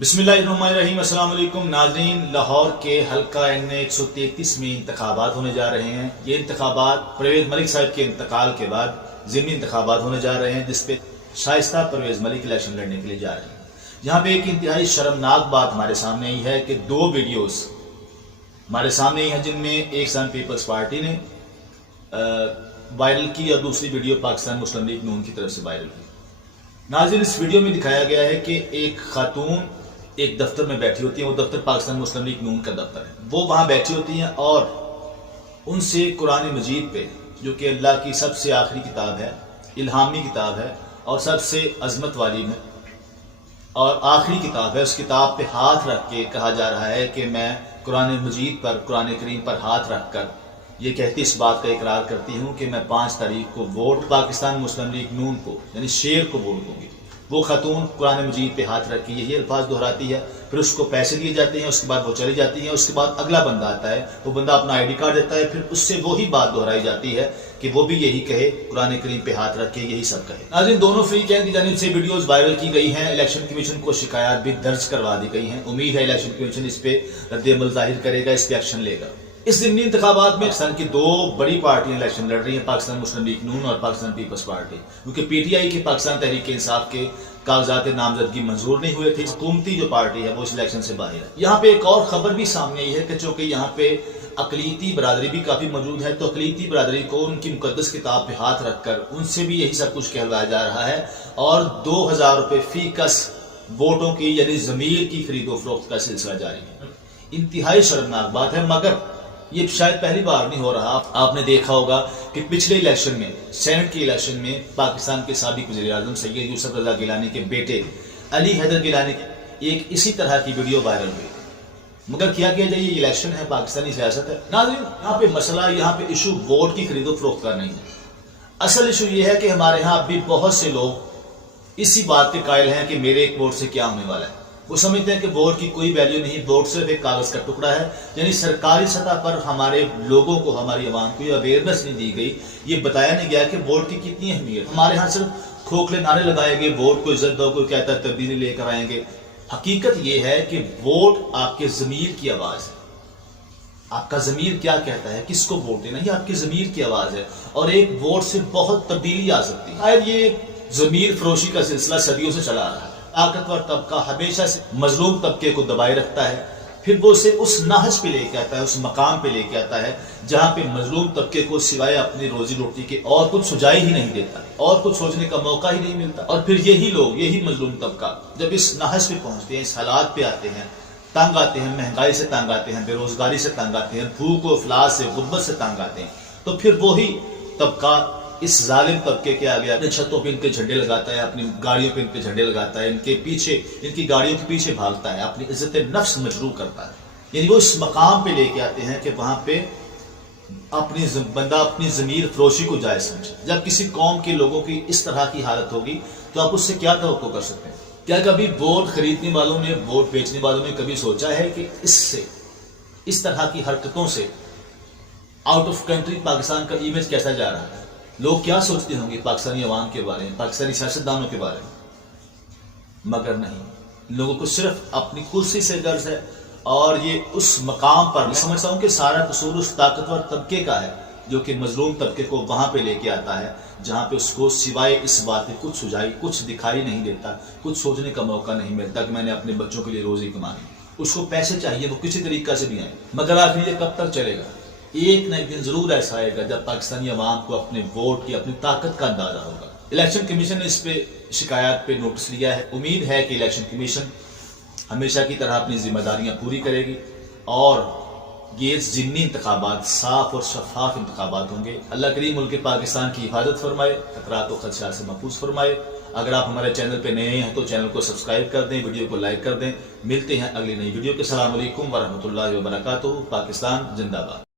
बिस्मिल्लाहिर्रहमानिर्रहीम। अस्सलाम वालेकुम नाज़रीन। लाहौर के हल्का N 133 में इंतखाबात होने जा रहे हैं। ये इंतखाबात परवेज़ मलिक साहब के इंतकाल के बाद ज़िमनी इंतखाबात होने जा रहे हैं, जिसपे शाइस्ता परवेज़ मलिक इलेक्शन लड़ने के लिए जा रहे हैं। यहाँ पे एक इंतहाई शर्मनाक बात हमारे सामने आई है कि दो वीडियोस हमारे सामने आई हैं, जिनमें एक सन पीपल्स पार्टी ने वायरल की और दूसरी वीडियो पाकिस्तान मुस्लिम लीग नून की तरफ से वायरल की। नाज़रीन, इस वीडियो में दिखाया गया है कि एक खातून एक दफ्तर में बैठी होती है। वो दफ्तर पाकिस्तान मुस्लिम लीग नून का दफ्तर है। वो वहां बैठी होती हैं और उनसे कुरान मजीद पे, जो कि अल्लाह की सबसे आखिरी किताब है, इल्हामी किताब है और सबसे अजमत वाली में और आखिरी किताब है, उस किताब पे हाथ रख के कहा जा रहा है कि मैं कुरान मजीद पर, कुरान करीम पर हाथ रख कर ये कहती इस बात का इकरार करती हूँ कि मैं 5 तारीख को वोट पाकिस्तान मुस्लिम लीग नून को, यानी शेर को वोट दूंगी। वो खातून कुरान मजीद पे हाथ रख के यही अल्फाज दोहराती है, फिर उसको पैसे दिए जाते हैं, उसके बाद वो चली जाती है। उसके बाद अगला बंदा आता है, वो बंदा अपना ID कार्ड देता है, फिर उससे वही बात दोहराई जाती है कि वो भी यही कहे, कुरान करीम पे हाथ रख के यही सब कहे। नाज़रीन, दोनों फ्री कैंप की जानिब से वीडियोस वायरल की गई हैं। इलेक्शन कमीशन को शिकायत भी दर्ज करवा दी गई हैं। उम्मीद है इलेक्शन कमीशन इस पे रद्द-ए-अमल जाहिर करेगा, इस पे एक्शन लेगा। इस ज़िमनी इंतखाबात में पाकिस्तान की दो बड़ी पार्टियां इलेक्शन लड़ रही हैं, पाकिस्तान मुस्लिम लीग नून और पाकिस्तान पीपल्स पार्टी। क्योंकि PTI के पाकिस्तान तहरीक इंसाफ के कागजात नामजदगी मंजूर नहीं हुए थे, हुकूमती जो पार्टी है वो इस इलेक्शन से बाहर है। यहाँ पे एक और खबर भी सामने आई है कि चूंकि यहाँ पे अकलीती बरादरी भी काफी मौजूद है, तो अकलीती बरादरी को उनकी मुकद्दस किताब पे हाथ रखकर उनसे भी यही सब कुछ कहलवाया जा रहा है और 2000 रुपए फी कस वोटों की, यानी जमीर की खरीदो फरोख्त का सिलसिला जारी है। इंतहाई शर्मनाक बात है, मगर ये शायद पहली बार नहीं हो रहा। आपने देखा होगा कि पिछले इलेक्शन में, सेनेट के इलेक्शन में, पाकिस्तान के साबिक वज़ीर आज़म सैयद यूसुफ रज़ा गिलानी के बेटे अली हैदर गिलानी एक इसी तरह की वीडियो वायरल हुई। मगर क्या किया जाए, ये इलेक्शन है, पाकिस्तानी सियासत है। नाज़रीन, यहाँ पे मसला, यहाँ पे इशू वोट की खरीदो फरोख्त का नहीं है। असल इशू ये है कि हमारे यहाँ अभी बहुत से लोग इसी बात के कायल हैं कि मेरे एक वोट से क्या होने वाला है। वो समझते हैं कि वोट की कोई वैल्यू नहीं, वोट सिर्फ एक कागज का टुकड़ा है। यानी सरकारी सतह पर हमारे लोगों को, हमारी आवाम को ये अवेयरनेस नहीं दी गई, ये बताया नहीं गया कि वोट की कितनी अहमियत। हमारे यहाँ सिर्फ खोखले नारे लगाए गए, वोट को इज्जत दो, कोई कहता है तब्दीली लेकर आएंगे। हकीकत ये है कि वोट आपके ज़मीर की आवाज है। आपका ज़मीर क्या कहता है, किसको वोट देना, ये आपकी ज़मीर की आवाज है। और एक वोट से बहुत तब्दीली आ सकती है। शायद ये ज़मीर फरोशी का सिलसिला सदियों से चला आ रहा है। ताकतवर तबका हमेशा से मजलूम तबके को दबाए रखता है, फिर वो उसे उस नाहज पे लेके आता है, उस मकाम पे लेके आता है जहां पे मजलूम तबके को सिवाय अपनी रोजी रोटी के और कुछ सुझाई ही नहीं देता, और कुछ सोचने का मौका ही नहीं मिलता। और फिर यही लोग, यही मजलूम तबका जब इस नाहज पे पहुंचते हैं, इस हालात पे आते हैं, तंग आते हैं, महंगाई से तंग आते हैं, बेरोजगारी से तंग आते हैं, भूख व इफलास से, गुर्बत से तंग आते हैं, तो फिर वही तबका इस जालिम तबके के आगे अपने छतों पे इनके झंडे लगाता है, अपनी गाड़ियों पे इनके झंडे लगाता है, इनके पीछे, इनकी गाड़ियों के पीछे भागता है, अपनी इज्जत नफ्स मजरू करता है। यानी वो इस मकाम पे लेके आते हैं कि वहां पे बंदा अपनी ज़मीर फरोशी को जायज समझे। जब किसी कौम के लोगों की इस तरह की हालत होगी तो आप उससे क्या तवक्को कर सकते हैं? क्या कभी वोट खरीदने वालों ने, वोट बेचने वालों ने कभी सोचा है कि इससे, इस तरह की हरकतों से आउट ऑफ कंट्री पाकिस्तान का इमेज कैसा जा रहा है? लोग क्या सोचते होंगे पाकिस्तानी अवाम के बारे में, पाकिस्तानी सियासतदानों के बारे में? मगर नहीं, लोगों को सिर्फ अपनी कुर्सी से गर्ज है। और ये उस मकाम पर, मैं समझता हूं कि सारा कसूर उस ताकतवर तबके का है जो कि मजलूम तबके को वहां पे लेके आता है जहां पे उसको सिवाय इस बात के कुछ सुझाई, कुछ दिखाई नहीं देता, कुछ सोचने का मौका नहीं मिलता कि मैंने अपने बच्चों के लिए रोजी कमानी। उसको पैसे चाहिए, वो किसी तरीका से भी आए। मगर आखिर ये कब तक चलेगा? एक न एक दिन जरूर ऐसा आएगा जब पाकिस्तानी अवाम को अपने वोट की, अपनी ताकत का अंदाजा होगा। इलेक्शन कमीशन ने इस पे शिकायत पे नोटिस लिया है। उम्मीद है कि इलेक्शन कमीशन हमेशा की तरह अपनी जिम्मेदारियां पूरी करेगी और ये ज़िमनी इंतखाबात साफ और शफाफ इंतखाबात होंगे। अल्लाह करीम मुल्क पाकिस्तान की हिफाजत फरमाए, खतरात और खदशात से महफूज फरमाए। अगर आप हमारे चैनल पे नए हैं तो चैनल को सब्सक्राइब कर दें, वीडियो को लाइक कर दें। मिलते हैं अगली नई वीडियो के। अस्सलाम वालेकुम व रहमतुल्लाहि व बरकातुहू। पाकिस्तान जिंदाबाद।